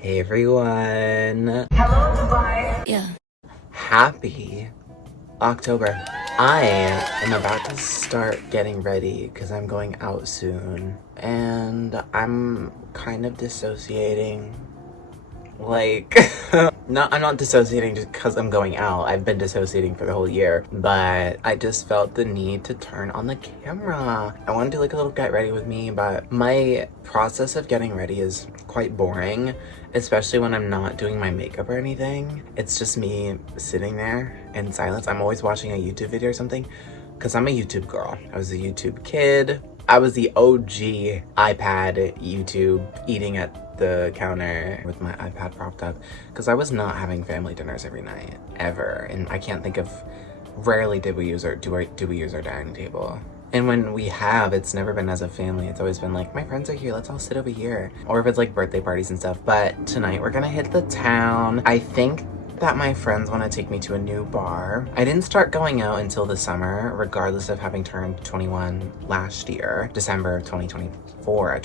Hey everyone. Hello, Dubai. Yeah. Happy October. I am about to start getting ready because I'm going out soon. And I'm kind of dissociating. Like, I'm not dissociating just because I'm going out. I've been dissociating for the whole year. But I just felt the need to turn on the camera. I want to do like a little get ready with me, but my process of getting ready is quite boring, especially when I'm not doing my makeup or anything. It's just me sitting there in silence. I'm always watching a YouTube video or something because I'm a YouTube girl. I was a YouTube kid. I was the OG iPad YouTube eating at the counter with my iPad propped up because I was not having family dinners every night ever, and I can't think of, rarely did we use our do we use our dining table. And when we have, it's never been as a family. It's always been like, my friends are here, let's all sit over here. Or if it's like birthday parties and stuff. But tonight we're gonna hit the town. I think that my friends want to take me to a new bar. I didn't start going out until the summer, regardless of having turned 21 last year. December of 2024, I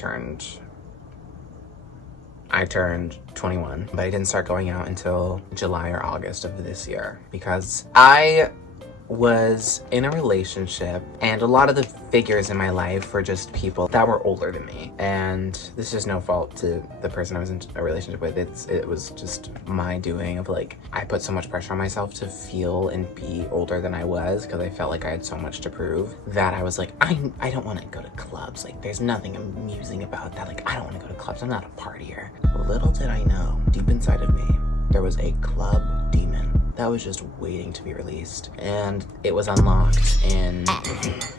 turned 21, but I didn't start going out until July or August of this year because I was in a relationship, and a lot of the figures in my life were just people that were older than me. And this is no fault to the person I was in a relationship with. It was just my doing of like, I put so much pressure on myself to feel and be older than I was because I felt like I had so much to prove that I was like, I don't want to go to clubs. Like, there's nothing amusing about that. Like, I don't want to go to clubs. I'm not a partier. Little did I know, deep inside of me, there was a club demon that was just waiting to be released, and it was unlocked in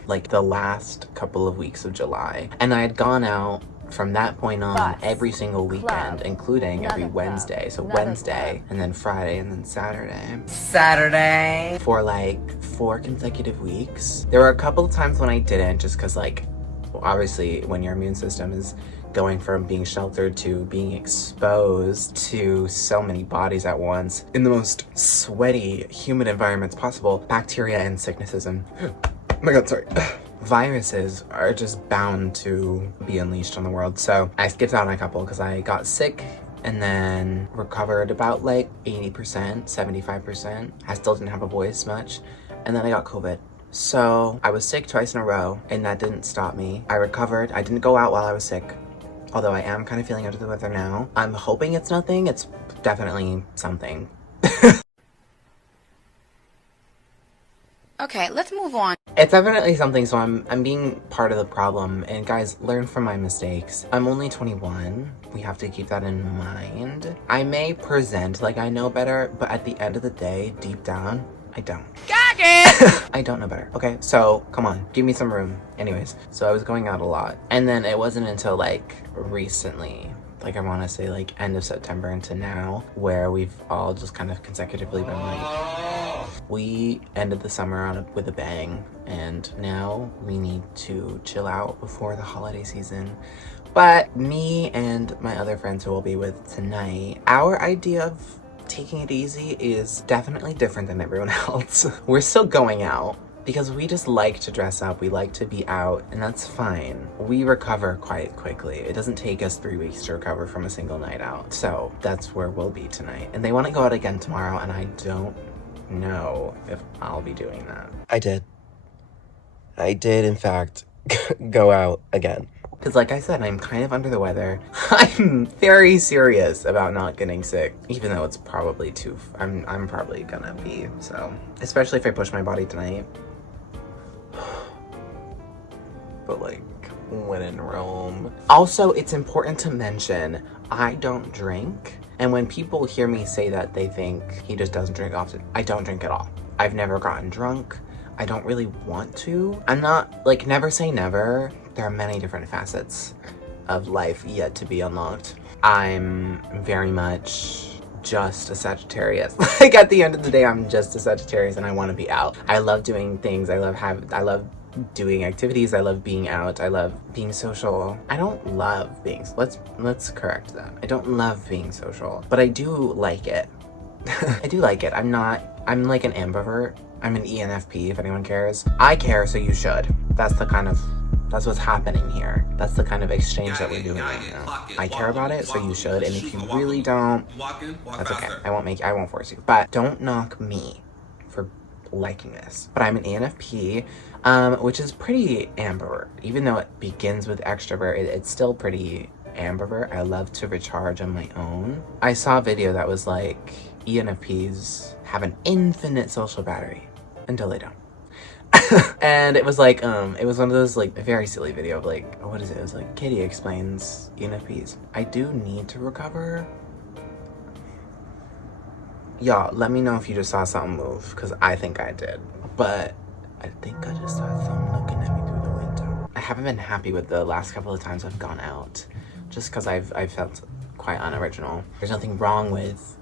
like the last couple of weeks of July. And I had gone out from that point on every single weekend, including every Wednesday. So Wednesday, and then Friday, and then Saturday for like 4 consecutive weeks. There were a couple of times when I didn't, just because like, obviously when your immune system is going from being sheltered to being exposed to so many bodies at once in the most sweaty, humid environments possible, bacteria and sicknesses and oh my god, sorry, viruses are just bound to be unleashed on the world. So I skipped out on a couple because I got sick and then recovered about like 80%, 75%. I still didn't have a voice much, and then I got COVID. So I was sick twice in a row, and that didn't stop me. I recovered. I didn't go out while I was sick, although I am kind of feeling under the weather now. I'm hoping it's nothing. It's definitely something. Okay, let's move on. It's definitely something, so I'm being part of the problem. And guys, learn from my mistakes. I'm only 21. We have to keep that in mind. I may present like I know better, but at the end of the day, deep down, I don't. Got it! I don't know better. Okay, so come on, give me some room. Anyways, so I was going out a lot. And then it wasn't until like recently, like I want to say like end of September into now, where we've all just kind of consecutively been like, we ended the summer with a bang, and now we need to chill out before the holiday season. But me and my other friends who we'll be with tonight, our idea of taking it easy is definitely different than everyone else. We're still going out because we just like to dress up. We like to be out, and that's fine. We recover quite quickly. It doesn't take us 3 weeks to recover from a single night out. So that's where we'll be tonight. And they want to go out again tomorrow, and I don't know if I'll be doing that. I did in fact go out again. Because like I said, I'm kind of under the weather. I'm very serious about not getting sick, even though it's probably I'm probably gonna be, so. Especially if I push my body tonight. But like, when in Rome. Also, it's important to mention, I don't drink. And when people hear me say that, they think he just doesn't drink often. I don't drink at all. I've never gotten drunk. I don't really want to. I'm not, like, never say never. There are many different facets of life yet to be unlocked. I'm very much just a Sagittarius. Like, at the end of the day, I'm just a Sagittarius, and I want to be out. I love doing things. I love doing activities. I love being out. I love being social. I don't love being, let's correct that. I don't love being social, but I do like it. I do like it. I'm like an ambivert. I'm an ENFP, if anyone cares. I care, so you should. That's the kind of That's what's happening here. That's the kind of exchange that we're doing right now. I care about it, so you should. And if you really don't, that's okay. I won't force you. But don't knock me for liking this. But I'm an ENFP, which is pretty ambivert. Even though it begins with extrovert, it's still pretty ambivert. I love to recharge on my own. I saw a video that was like, ENFPs have an infinite social battery until they don't. And it was like, it was one of those like very silly video of like, what is it? It was like, Katie explains ENFPs. I do need to recover. Y'all, let me know if you just saw something move, because I think I did. But I think I just saw someone looking at me through the window. I haven't been happy with the last couple of times I've gone out, just because I've felt quite unoriginal. There's nothing wrong with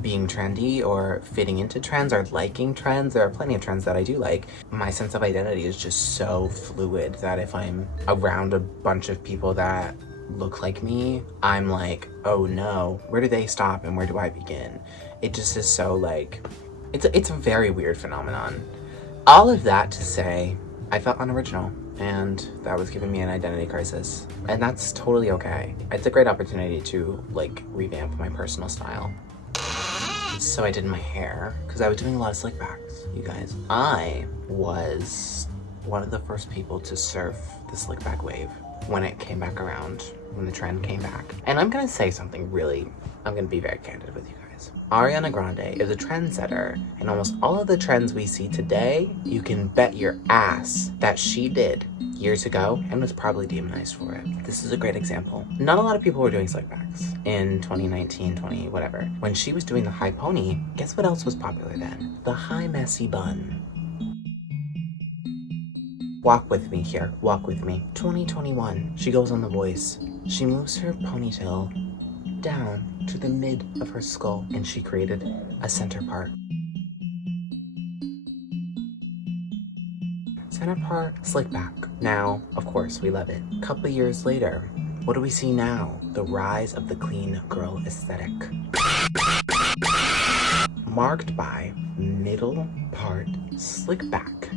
being trendy or fitting into trends or liking trends. There are plenty of trends that I do like. My sense of identity is just so fluid that if I'm around a bunch of people that look like me, I'm like, oh no, where do they stop and where do I begin? It just is so like, it's a very weird phenomenon. All of that to say, I felt unoriginal, and that was giving me an identity crisis. And that's totally okay. It's a great opportunity to like revamp my personal style. So I did my hair, because I was doing a lot of slick backs, you guys. I was one of the first people to surf the slick back wave when it came back around, when the trend came back. And I'm gonna say something really, I'm gonna be very candid with you guys. Ariana Grande is a trendsetter, and almost all of the trends we see today, you can bet your ass that she did years ago and was probably demonized for it. This is a great example. Not a lot of people were doing slick backs in 2019, 20, whatever. When she was doing the high pony, guess what else was popular then? The high messy bun. Walk with me here, walk with me. 2021, she goes on The Voice. She moves her ponytail down to the mid of her skull, and she created a center part. Center part, slick back. Now, of course, we love it. A couple years later, what do we see now? The rise of the clean girl aesthetic. Marked by middle part slick back.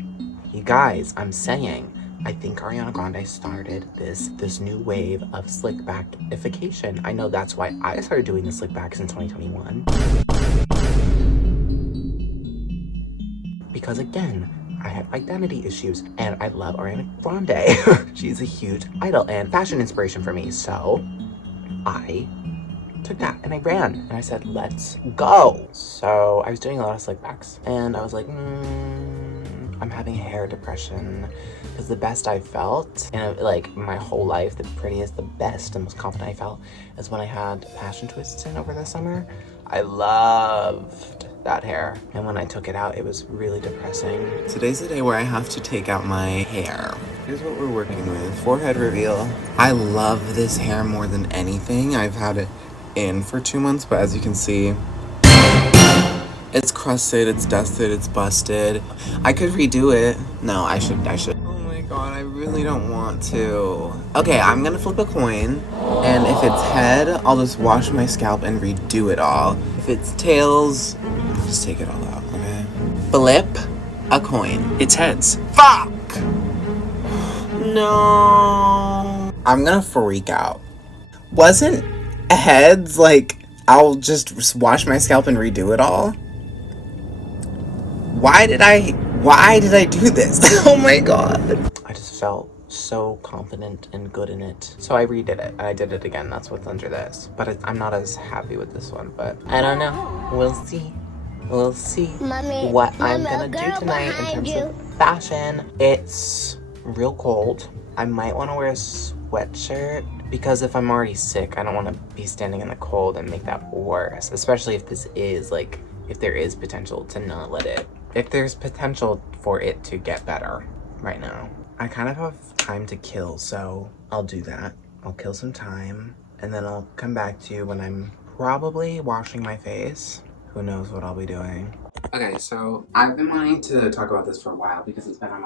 You guys, I'm saying, I think Ariana Grande started this new wave of slick backification. I know that's why I started doing the slick backs in 2021. Because again, I have identity issues, and I love Ariana Grande. She's a huge idol and fashion inspiration for me, so I took that and I ran, and I said, let's go. So I was doing a lot of slick backs, and I was like, I'm having hair depression, because the best I felt in like my whole life, the prettiest, the best, the most confident I felt is when I had passion twists in over the summer. I loved that hair, and when I took it out, it was really depressing. Today's the day where I have to take out my hair. Here's what we're working with. Forehead reveal. I love this hair more than anything. I've had it in for 2 months, but as you can see, it's crusted, it's dusted, it's busted. I could redo it. No, I should. Oh my god, I really don't want to. Okay, I'm gonna flip a coin, and if it's head, I'll just wash my scalp and redo it all. If it's tails, I'll just take it all out, okay? Flip a coin. It's heads. Fuck! No. I'm gonna freak out. Wasn't heads like, I'll just wash my scalp and redo it all? Why did I do this? Oh my god. I just felt so confident and good in it. So I redid it. I did it again. That's what's under this. But I'm not as happy with this one, but I don't know. We'll see. We'll see what I'm gonna do tonight in terms of fashion. It's real cold. I might want to wear a sweatshirt, because if I'm already sick, I don't want to be standing in the cold and make that worse. Especially if this is like, if there is potential to not let it, if there's potential for it to get better right now. I kind of have time to kill, so I'll do that. I'll kill some time, and then I'll come back to you when I'm probably washing my face. Who knows what I'll be doing. Okay, so I've been wanting to talk about this for a while because it's been on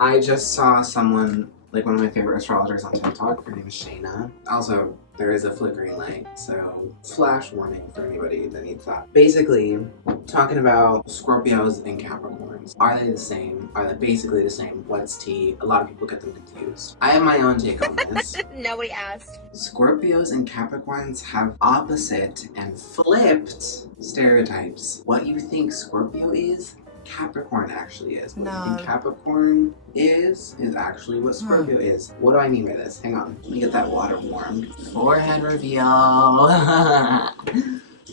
I just saw someone like one of my favorite astrologers on TikTok. Her name is Shayna. Also, there is a flickering light, so flash warning for anybody that needs that. Basically, talking about Scorpios and Capricorns. Are they the same? Are they basically the same? What's tea? A lot of people get them confused. I have my own take on this. Nobody asked. Scorpios and Capricorns have opposite and flipped stereotypes. What you think Scorpio is, Capricorn actually is. What you think Capricorn is actually what Scorpio is. What do I mean by this? Hang on. Let me get that water warmed. Forehead reveal.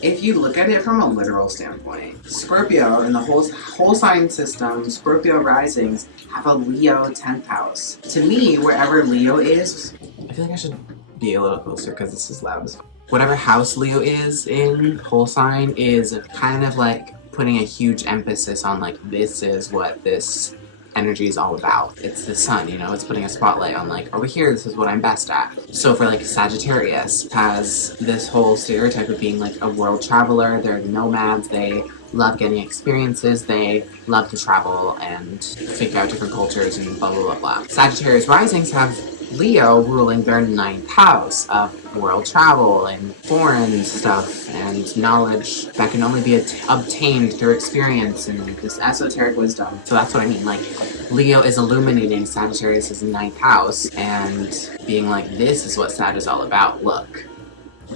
If you look at it from a literal standpoint, Scorpio in the whole sign system, Scorpio risings have a Leo 10th house. To me, wherever Leo is, I feel like I should be a little closer because this is loud as fuck. Whatever house Leo is in, whole sign is kind of like putting a huge emphasis on like, this is what this energy is all about. It's the sun, you know, it's putting a spotlight on like, over here, this is what I'm best at. So for like Sagittarius has this whole stereotype of being like a world traveler. They're nomads, they love getting experiences, they love to travel and figure out different cultures and blah blah blah blah. Sagittarius risings have Leo ruling their 9th house of world travel and foreign stuff and knowledge that can only be obtained through experience and this esoteric wisdom. So that's what I mean, like Leo is illuminating Sagittarius' 9th house and being like, this is what Sag is all about, look.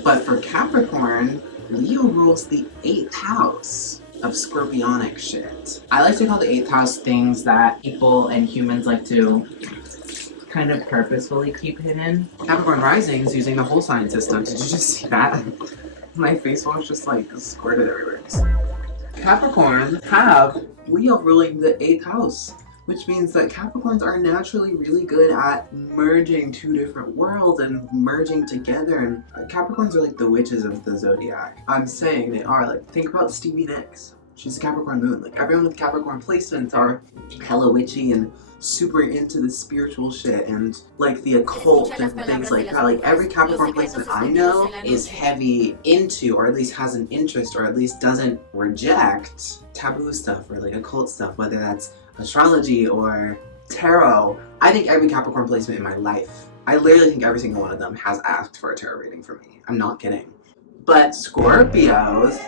But for Capricorn, Leo rules the 8th house of scorpionic shit. I like to call the 8th house things that people and humans like to kind of purposefully keep hidden. Capricorn risings using the whole sign system. Did you just see that? My face wash just like squirted everywhere. Capricorn have Leo ruling the 8th house, which means that Capricorns are naturally really good at merging two different worlds and merging together. And Capricorns are like the witches of the zodiac. I'm saying they are. Like, think about Stevie Nicks. She's a Capricorn moon. Like, everyone with Capricorn placements are hella witchy and super into the spiritual shit and like the occult and things like that. Like, every Capricorn placement I know is heavy into, or at least has an interest, or at least doesn't reject taboo stuff or like occult stuff, whether that's astrology or tarot. I think every Capricorn placement in my life, I literally think every single one of them has asked for a tarot reading from me. I'm not kidding. But Scorpios,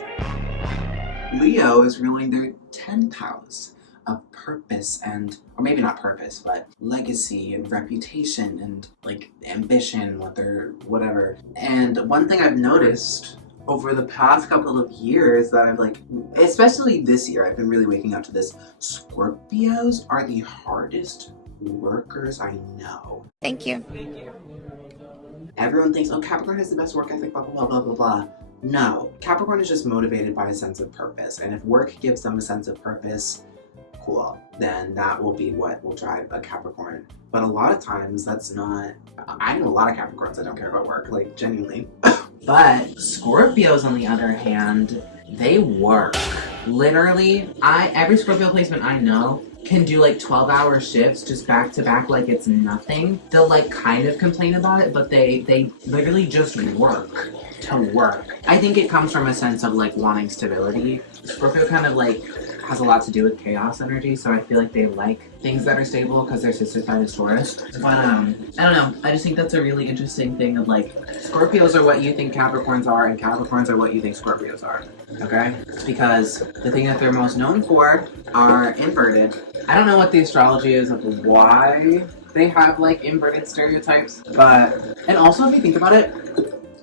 Leo is ruling their 10th house of purpose and, or maybe not purpose, but legacy and reputation and like ambition, whatever. And one thing I've noticed over the past couple of years that I've like, especially this year, I've been really waking up to this. Scorpios are the hardest workers I know. Thank you. Everyone thinks, oh, Capricorn has the best work ethic, blah, blah, blah, blah, blah. No, Capricorn is just motivated by a sense of purpose. And if work gives them a sense of purpose, cool, then that will be what will drive a Capricorn. But a lot of times that's not, I know a lot of Capricorns that don't care about work, like genuinely. But Scorpios, on the other hand, they work. Literally, every Scorpio placement I know can do like 12-hour shifts just back to back like it's nothing. They'll like kind of complain about it, but they literally just work to work. I think it comes from a sense of like wanting stability. Scorpio kind of like has a lot to do with chaos energy, so I feel like they like things that are stable because their sister sign is Taurus. But I don't know, I just think that's a really interesting thing of like, Scorpios are what you think Capricorns are and Capricorns are what you think Scorpios are, okay? Because the thing that they're most known for are inverted. I don't know what the astrology is of why they have like inverted stereotypes, but, and also if you think about it,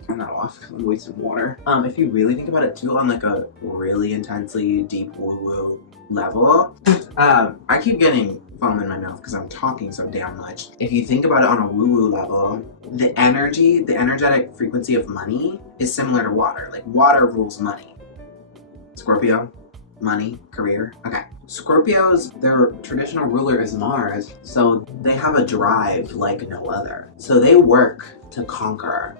I'm not off, I'm wasting water. If you really think about it too on like a really intensely deep woo-woo level, I keep getting foam in my mouth because I'm talking so damn much. If you think about it on a woo-woo level, the energetic frequency of money is similar to water. Like, water rules money. Scorpio, money, career, okay. Scorpios, their traditional ruler is Mars, so they have a drive like no other. So they work to conquer.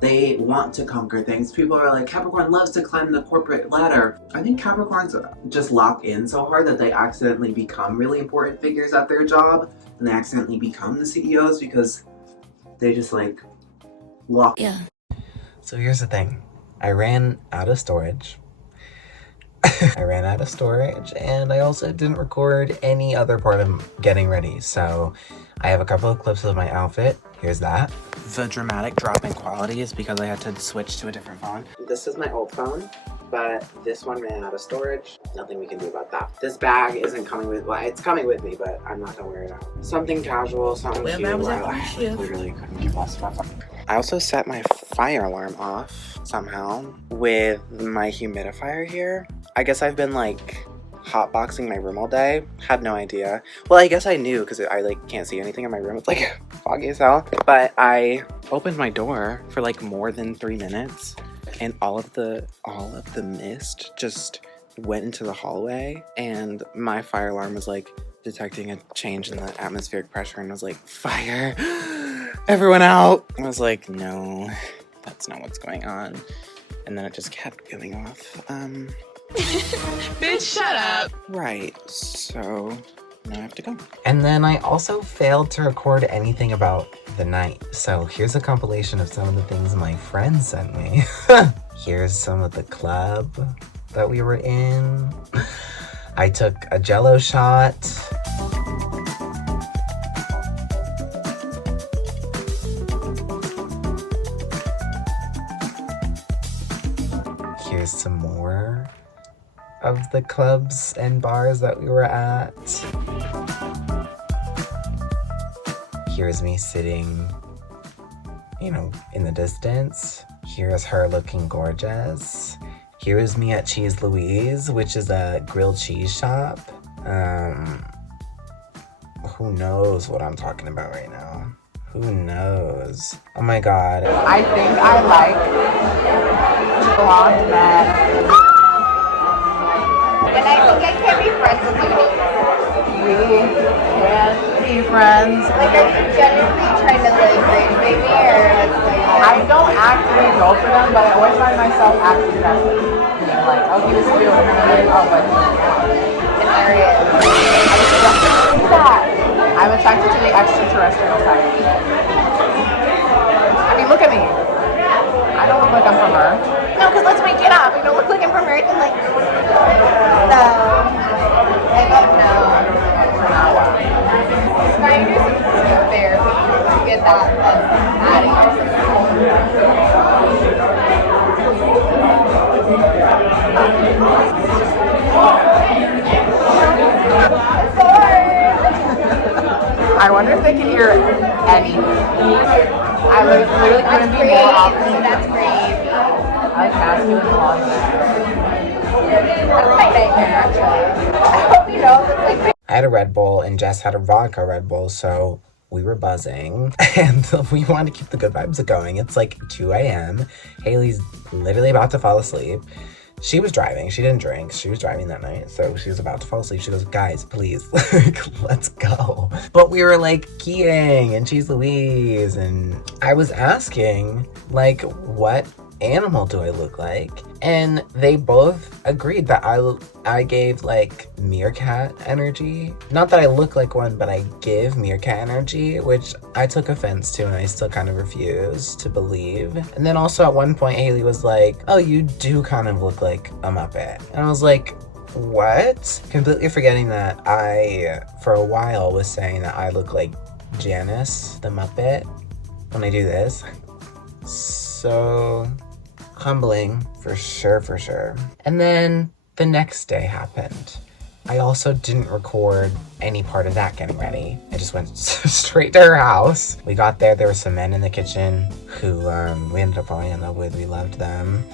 They want to conquer things. People are like, Capricorn loves to climb the corporate ladder. I think Capricorns just lock in so hard that they accidentally become really important figures at their job, and they accidentally become the CEOs because they just like lock. Yeah. So here's the thing. I ran out of storage. I ran out of storage, and I also didn't record any other part of getting ready. So I have a couple of clips of my outfit. Here's that. The dramatic drop in quality is because I had to switch to a different phone. This is my old phone, but this one ran out of storage. Nothing we can do about that. This bag isn't coming with, well, it's coming with me, but I'm not gonna wear it out. Something casual, something cute. I literally couldn't give less fuck. I also set my fire alarm off somehow with my humidifier here. I guess I've been like hotboxing my room all day. Had no idea. Well, I guess I knew because I like can't see anything in my room. It's like foggy as hell. But I opened my door for like more than 3 minutes, and all of the mist just went into the hallway, and my fire alarm was like detecting a change in the atmospheric pressure and was like, fire, everyone out. I was like, no, that's not what's going on. And then it just kept going off. Bitch, shut up. Right, so now I have to go. And then I also failed to record anything about the night. So here's a compilation of some of the things my friends sent me. Here's some of the club that we were in. I took a Jello shot. Here's some more of the clubs and bars that we were at. Here's me sitting, you know, in the distance. Here's her looking gorgeous. Here's me at Cheese Louise, which is a grilled cheese shop. Who knows what I'm talking about right now? Who knows? Oh my god. I think I like blonde men. And I think I can't be friends with you. We can't be friends. Like, are you genuinely trying to like grade me, or it's like I don't actively go for them, but I always find myself acting desperate. Being like, oh, he was cute, and then I'm like, oh, but hilarious? I'm attracted to the extraterrestrial type. I mean, look at me. I don't look like I'm from Earth. No, because let's make it up. You don't look like I'm from Earth, and like, no. I don't know. Trying to do some therapy to get that out of I wonder if they can hear anything. I literally couldn't be more opposite. That's crazy. I passed you in the long That's my nightmare, actually. I hope you know that's like. I had a Red Bull and Jess had a vodka Red Bull, so we were buzzing and we wanted to keep the good vibes going. It's like 2 a.m. Haley's literally about to fall asleep. She was driving. She didn't drink. She was driving that night, so she was about to fall asleep. She goes, guys, please, let's go. But we were like keying and Cheese Louise, and I was asking, like, what animal do I look like? And they both agreed that I gave like meerkat energy. Not that I look like one, but I give meerkat energy, which I took offense to and I still kind of refuse to believe. And then also at one point Haley was like, oh, you do kind of look like a Muppet. And I was like, what? Completely forgetting that I, for a while, was saying that I look like Janice the Muppet when I do this. So humbling, for sure. And then the next day happened. I also didn't record any part of that getting ready. I just went straight to her house. We got there was some men in the kitchen who we ended up falling in love with. We loved them.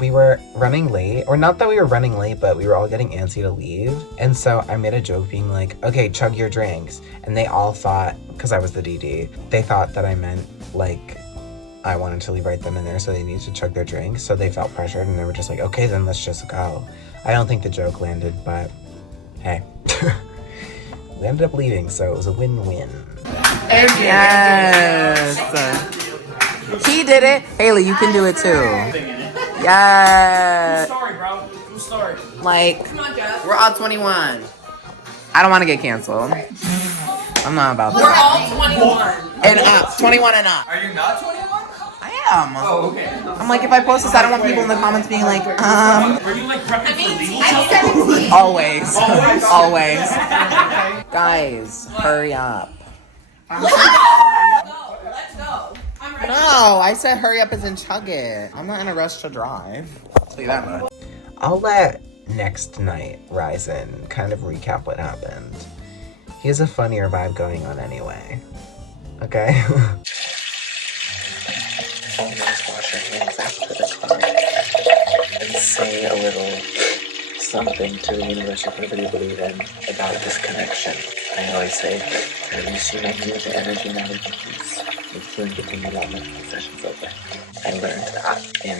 We were running late, or not that we were running late, but we were all getting antsy to leave. And so I made a joke being like, okay, chug your drinks. And they all thought, because I was the DD, they thought that I meant like I wanted to leave right then and there, so they needed to chug their drinks. So they felt pressured and they were just like, okay, then let's just go. I don't think the joke landed, but hey. We ended up leaving, so it was a win-win. Yes! He did it! Haley, you can do it too. Yes! True story, bro. True story. Like, Come on, Jeff. we're all 21. I don't want to get canceled. I'm not about We're that. all 21. And up. 21 and up. Are you not 21? I am. Oh, okay. I'm like, if I post this, I don't want people in the comments being like, Are you like prepping for legal stuff? always. Always? Always. Guys, hurry up. Let's go. I'm ready. No, I said hurry up as in chug it. I'm not in a rush to drive. I'll tell you that much. I'll let next night Ryzen kind of recap what happened. He has a funnier vibe going on anyway. Okay? Always wash your hands after the car and say a little something to the universe or whatever you believe in about this connection. I always say, have you seen my huge energy now with peace? It's going to bring a lot of sessions over. I learned that in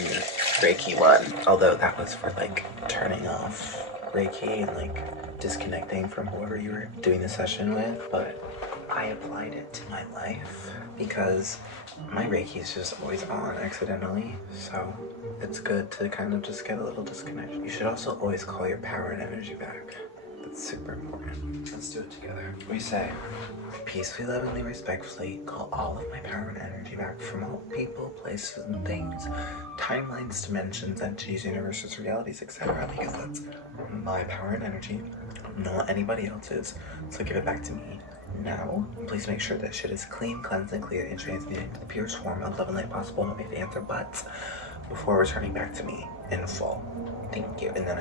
Reiki 1, although that was for like turning off Reiki and like disconnecting from whoever you were doing the session with, but I applied it to my life because my Reiki is just always on accidentally, so it's good to kind of just get a little disconnection. You should also always call your power and energy back. That's super important. Let's do it together. We say, peacefully, lovingly, respectfully, call all of my power and energy back from all people, places, and things, timelines, dimensions, entities, universes, realities, etc. Because that's my power and energy, not anybody else's. So give it back to me. Now, please make sure that shit is clean, cleansed, and clear, and transmuted to the purest form of love and light possible, no ifs, ands, or buts, before returning back to me in full. Thank you. And then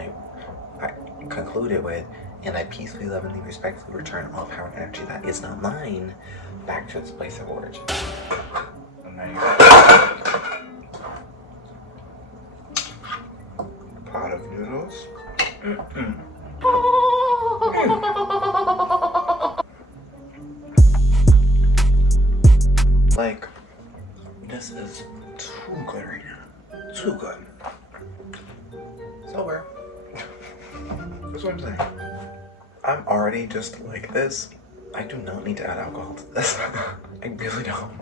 I concluded with, and I peacefully, lovingly, respectfully return all power and energy that is not mine back to its place of origin. And there you go. Pot of noodles. Like, this is too good right now. Too good. Sober. That's what I'm saying. I'm already just like this. I do not need to add alcohol to this. I really don't.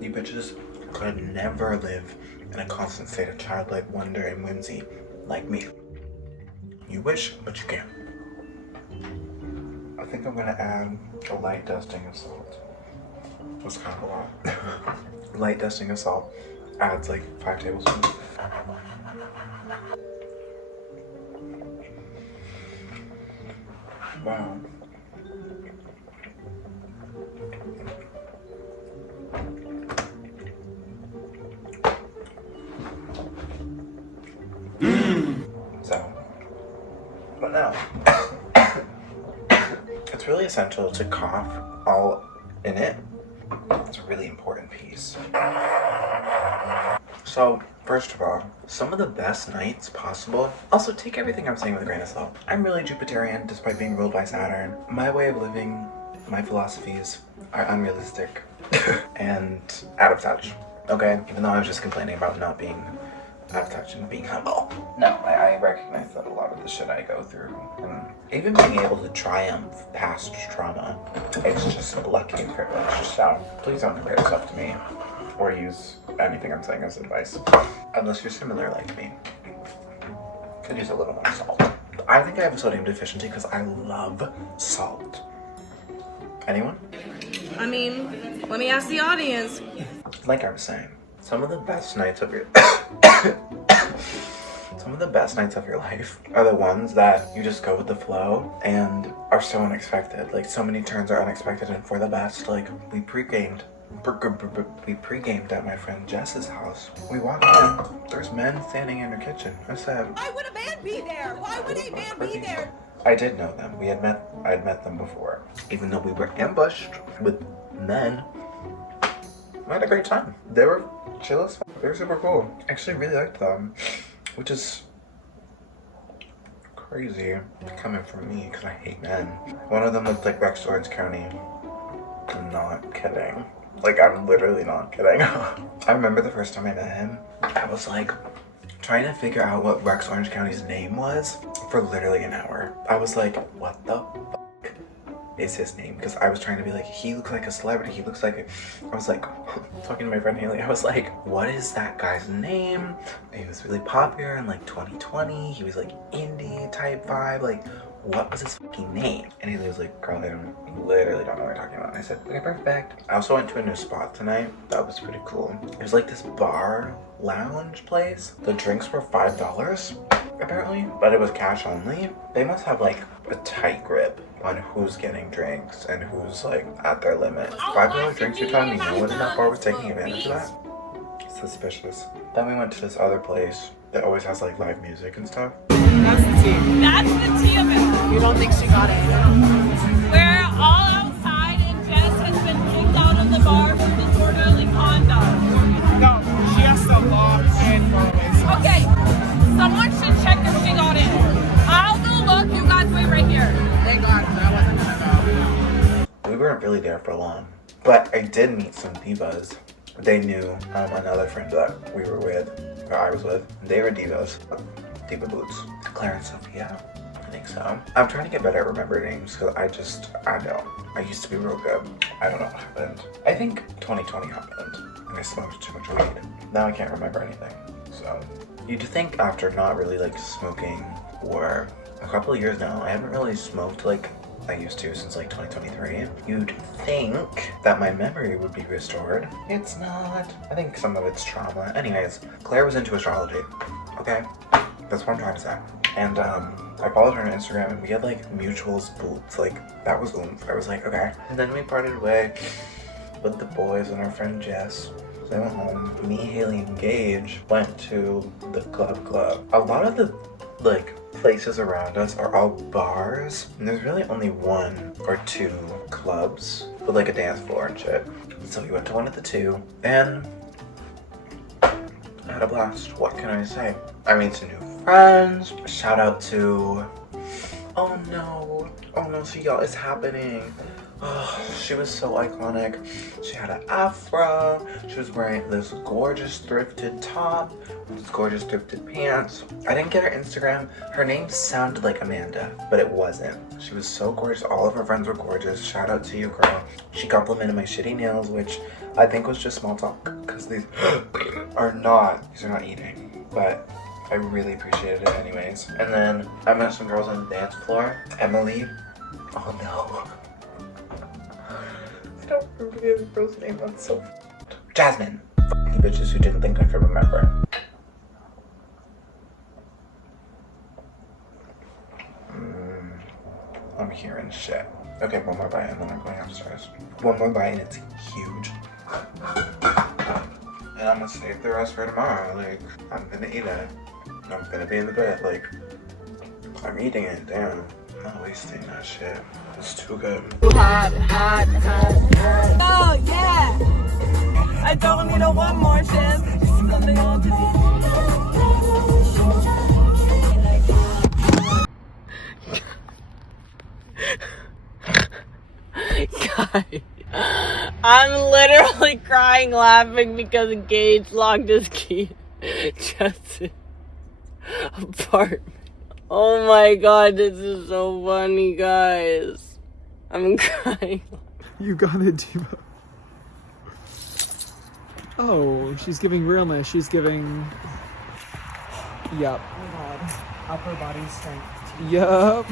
You bitches could never live in a constant state of childlike wonder and whimsy like me. You wish, but you can't. I think I'm gonna add a light dusting of salt. That's kind of a lot. Light dusting of salt adds like 5 tablespoons. Wow. So, but now, it's really essential to cough all in it. It's a really important piece. So, first of all, some of the best nights possible. Also, take everything I'm saying with a grain of salt. I'm really Jupiterian despite being ruled by Saturn. My way of living, my philosophies are unrealistic and out of touch. Okay? Even though I was just complaining about not being out of touch and being humble. No, I recognize that a lot of the shit I go through, and even being able to triumph past trauma, it's just lucky and privileged. So please don't compare yourself to me or use anything I'm saying as advice. Unless you're similar like me. Could use a little more salt. I think I have a sodium deficiency because I love salt. Anyone? I mean, let me ask the audience. Like I was saying, some of the best nights of your life are the ones that you just go with the flow and are so unexpected. Like, so many turns are unexpected and for the best. Like, we pre-gamed at my friend Jess's house. We walked in, there's men standing in her kitchen. I said, Why would a man be there? Why would a man be there? I did know them. I had met them before. Even though we were ambushed with men, we had a great time. They were chill as fuck. They were super cool. I actually really liked them, which is crazy coming from me because I hate men. One of them looked like Rex Orange County. I'm not kidding. Like, I'm literally not kidding. I remember the first time I met him, I was like trying to figure out what Rex Orange County's name was for literally an hour. I was like, what the fuck is his name? Because I was trying to be like, he looks like a celebrity, he looks like I was like, talking to my friend Haley, I was like, what is that guy's name? He was really popular in like 2020. He was like indie type vibe. Like, what was his fucking name? And he was like, girl, I literally don't know what you're talking about. And I said, okay, perfect. I also went to a new spot tonight. That was pretty cool. It was like this bar lounge place. The drinks were $5 apparently, but it was cash only. They must have like a tight grip on who's getting drinks and who's like at their limit. $5 drinks, you're telling me no one in that bar was taking advantage of that? Suspicious. Then we went to this other place that always has like live music and stuff. That's the tea. That's the tea of it. You don't think she got it? We're all outside and Jess has been kicked out of the bar for disorderly conduct. No, she has to lock in for Okay, someone should check if she got in. I'll go look. You guys wait right here. Thank God, I wasn't gonna go. We weren't really there for long, but I did meet some divas. They knew another friend that we were with, or I was with. They were divas. Diva Boots. Claire and Sophia. I think so. I'm trying to get better at remembering names because I don't. I used to be real good. I don't know what happened. I think 2020 happened and I smoked too much weed. Now I can't remember anything. So you'd think after not really like smoking for a couple of years now, I haven't really smoked like I used to since like 2023. You'd think that my memory would be restored. It's not. I think some of it's trauma. Anyways, Claire was into astrology. Okay? That's what I'm trying to say. And I followed her on Instagram and we had like mutuals boots. Like that was oomph. I was like, okay. And then we parted way with the boys and our friend Jess. So I went home. Me, Haley, and Gage went to the club. A lot of the like places around us are all bars. And there's really only one or two clubs with like a dance floor and shit. So we went to one of the two and I had a blast. What can I say? I made some new friends. Shout out to, oh no, see y'all, it's happening. Oh, she was so iconic. She had an afro. She was wearing this gorgeous thrifted top with these gorgeous thrifted pants. I didn't get her Instagram. Her name sounded like Amanda, but it wasn't. She was so gorgeous. All of her friends were gorgeous. Shout out to you, girl. She complimented my shitty nails, which I think was just small talk because these are not eating, but I really appreciated it anyways. And then I met some girls on the dance floor. Emily. Oh no. I don't remember the other girl's name. That's so Jasmine. You bitches who didn't think I could remember. I'm hearing shit. Okay, one more bite and then I'm going upstairs. One more bite and it's huge. And I'm gonna save the rest for tomorrow. Like, I'm gonna eat it. I'm gonna be in the bed. Like, I'm eating it. Damn. I'm not wasting that shit. It's too good. Oh yeah! I don't need a one more chance. Something on to Guys, I'm literally crying laughing because Gage locked his key just apartment. Oh my god, this is so funny, guys. I'm crying. You got it, Diva. Oh, she's giving realness. She's giving... Yup. Oh my God. Upper body strength. Yup.